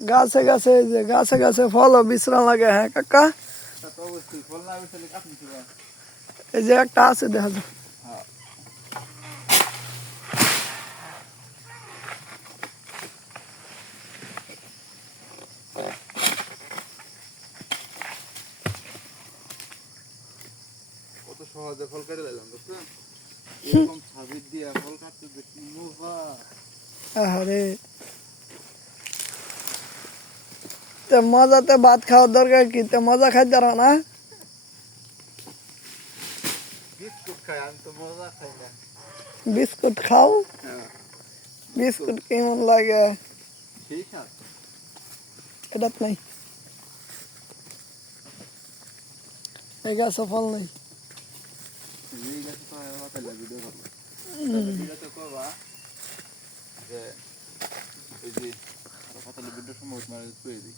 গাছে গাছে এই যে গাছে গাছে ফল ও বিশ্রাম লাগে। হ্যাঁ কাকা, তা তো অবশ্যই ফল না বেশি কাটনি ছিল। এই যে একটা আছে দেখা যায়। হ্যাঁ, কত সহজে ফল কেটে দিলাম বুঝছেন? এরকম সাবির দিয়ে ফল কাটতে দেখি মজা। আরে তে মজাতে ভাত খাওয়ার দরকার কি? তে মজা খাইতে পারো না? বিস্কুট খাই, আমি তো মজা খাই না। বিস্কুট খাও? হ্যাঁ, বিস্কুট কেমন লাগে? ঠিক আছে। এটা নাই, এই গাছে ফল নেই। এই গাছে তো তাহলে ভিডিও করবো। ভিডিওতে করবা যে এই যে পাতালে ভিডিও সময় মানে তৈরি